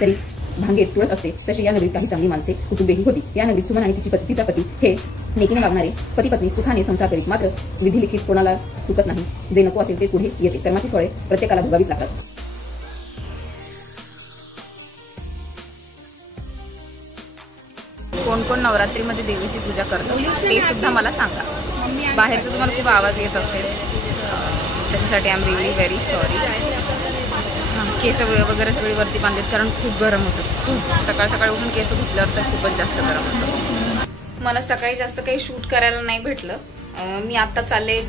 तरी भांगेत तुळस असते, तशी या नगरीत काही चांगली माणसे कुटुंबेही होती. या नगरीत सुमन आणि तिचा पती हे नेकीने वागणारे पती पत्नी सुखाने संसार करीत. मात्र विधिलिखित कोणाला चुकत नाही. जे नको असेल ते पुढे येते. कर्माची फळे प्रत्येकाला भोगावीच लागतात. कोण कोण नवरात्रीमध्ये देवीची पूजा करतो ते सुद्धा मला सांगा. बाहेरचा तुम्हाला खूप आवाज येत असेल, त्याच्यासाठी I am really very sorry. केस वगैरे सगळी वरती बांधलेत कारण खूप गरम होतं. खूप सकाळ सकाळी उठून केस धुतल्यावर तर खूपच जास्त गरम होतं. मला सकाळी जास्त काही शूट करायला नाही भेटलं. मी आत्ता चालले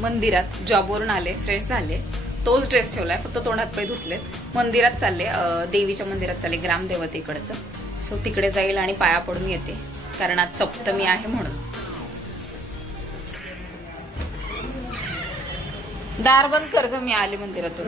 मंदिरात, जॉबवरून आले, फ्रेश झाले, तोच ड्रेस ठेवलाय, फक्त तोंड हात पाय धुतलेत. मंदिरात चालले, देवीच्या मंदिरात चालले, ग्रामदेवतेकडचं. सो तिकडे जाईल आणि पाया पडून येते कारण आज सप्तमी आहे म्हणून. दार बंद कर ग, मी आले मंदिरातून.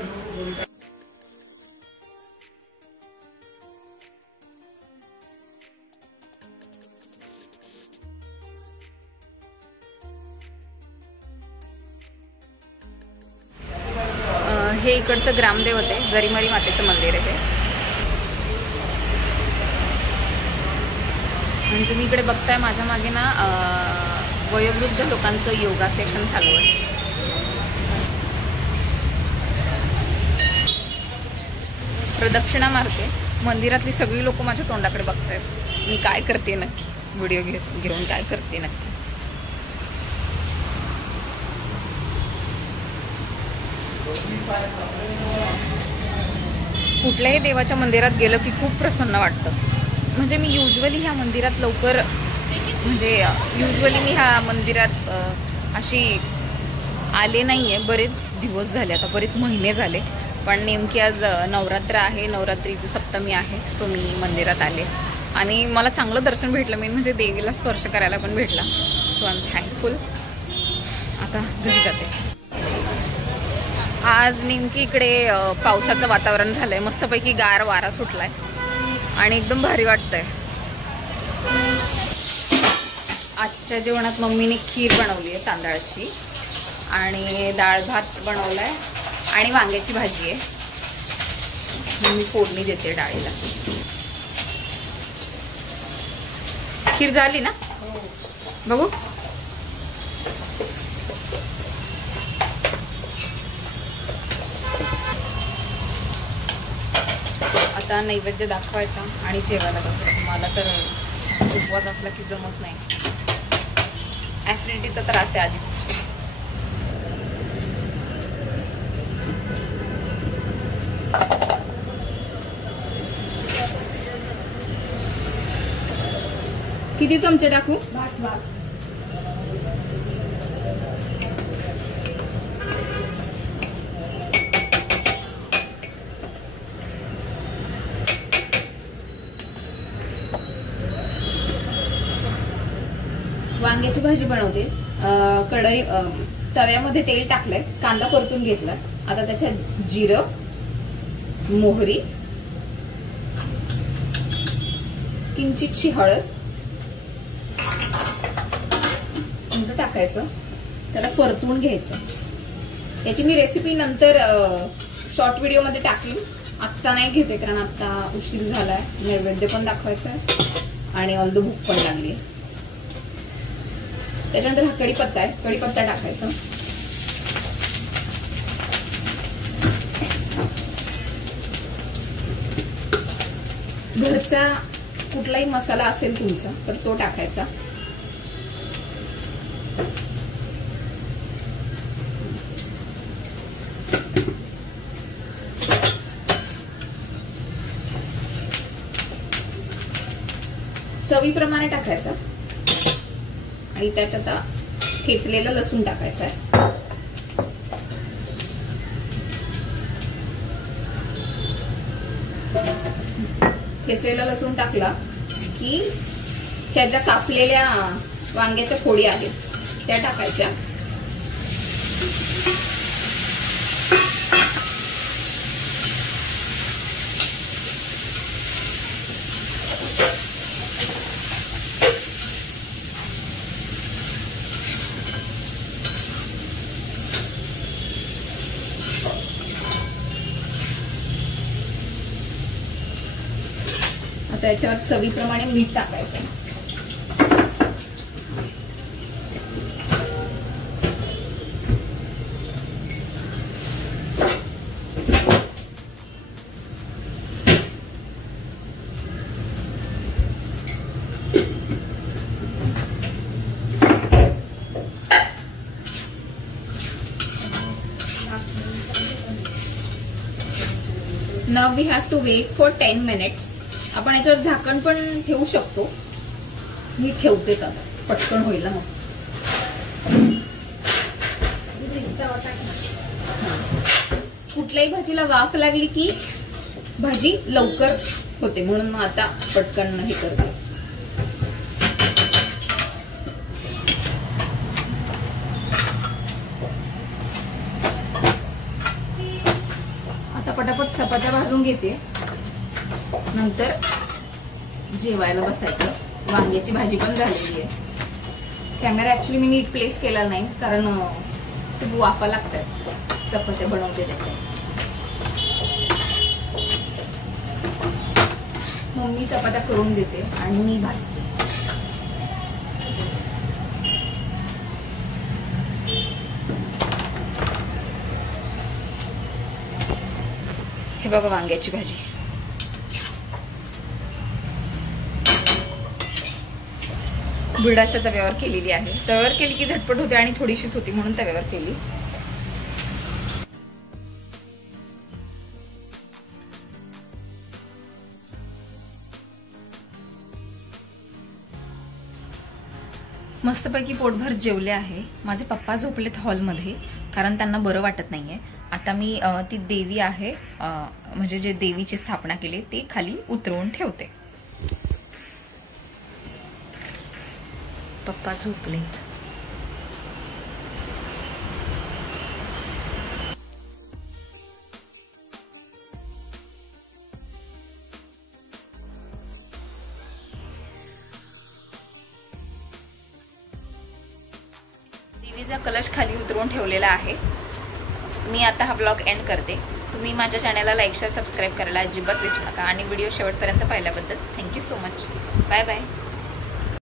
हे इकडचं ग्रामदेवत आहे, जरीमरी मातेचं मंदिर आहे. आणि तुम्ही इकडे बघताय माझ्या मागे ना वयोवृद्ध लोकांचं योगा सेशन चालू आहे. प्रदक्षिणा मारते. मंदिरातली सगळी लोक माझ्या तोंडाकडे बघतायत. मी काय करते नक्की, व्हिडिओ घेऊन काय करते नक्की. कुठल्याही देवाच्या मंदिरात गेलं की खूप प्रसन्न वाटतं. म्हणजे मी युजली ह्या मंदिरात मी ह्या मंदिरात अशी आले नाही आहे. बरेच दिवस झाले, आता बरेच महिने झाले. पण नेमकी आज नवरात्र आहे, नवरात्रीची सप्तमी आहे. सो मी मंदिरात आले आणि मला चांगलं दर्शन भेटलं. मेन म्हणजे देवीला स्पर्श करायला पण भेटला. So I am thankful. आता घरी जाते. आज नेमकी इकडे पावसाचं वातावरण झालंय, मस्तपैकी गार वारा सुटलाय आणि एकदम भारी वाटतंय. आजच्या जेवणात मम्मीने खीर बनवली आहे तांदळाची आणि डाळ भात बनवलाय आणि वांग्याची भाजी आहे. मी फोडणी देते डाळीला. खीर झाली ना, बघू. आता नैवेद्य दाखवायचा आणि जेवायला बसायचं. मला तर उपवास असला की जमत नाही. ऍसिडिटीचा त्रास आहे आधीच. किती चमचे टाकू? बस बस. वांग्याची भाजी बनवते. कढई तव्यामध्ये तेल टाकलंय, कांदा परतून घेतला. आता त्याच्यात जिरं, मोहरी, किंचितशी हळद टाकायचं, त्याला परतून घ्यायचं. याची मी रेसिपी नंतर शॉर्ट व्हिडिओ मध्ये टाकली. आत्ता नाही घेते कारण आत्ता उशीर झालाय. नैवेद्य पण दाखवायचा आहे आणि ऑल द भूक पण लागली. त्याच्यानंतर हा कढीपत्ता आहे, कढीपत्ता टाकायचा. घरचा कुठलाही मसाला असेल तुमचा तर तो टाकायचा. चवीप्रमाणे टाकायचा आणि त्याच्यात ठेचलेलं लसूण टाकायचं आहे. ठेचलेला लसूण टाकला की त्याच्या कापलेल्या वांग्याच्या फोडी आहेत त्या टाकायच्या. आता याच्यावर चवीप्रमाणे मीठ टाकायचं. Now we have to wait for 10 minutes. आपण याच्यावर झाकण पण ठेवू शकतो. मी ठेवतेच आता, पटकन होईल ना मग. कुठल्याही भाजीला वाफ लागली की भाजी लवकर होते, म्हणून मग आता पटकन हे करते. आता पटापट चपात्या भाजून घेते, नंतर जेवायला बसायचं. वांग्याची भाजी पण झालेली आहे. कॅमेरा ऍक्च्युली मी नीट प्लेस केला नाही, कारण खूप वाफा लागतात चपात्या बनवते त्याच्या. मम्मी चपात्या करून देते आणि मी भाजते. हे बघा वांग्याची भाजी. बुडाच्या तव्यावर केलेली आहे. तव्यावर केली की झटपट होते आणि थोडीशीच होती, म्हणून तव्यावर केली. मस्तपैकी पोटभर जेवले आहे. माझे पप्पा झोपलेत हॉलमध्ये, कारण त्यांना बरं वाटत नाहीये. आता मी ती देवी आहे, म्हणजे जे देवीची स्थापना केली ती खाली उतरवून ठेवते. पप्पा झोपले. देवीचा कलश खाली उतरवून ठेवलेला आहे. मी आता हा ब्लॉग एंड करते. तुम्ही माझ्या चॅनलला लाईक शेअर सबस्क्राईब करायला अजिबात विसरू नका आणि व्हिडिओ शेवटपर्यंत पाहिल्याबद्दल thank you so much. Bye bye.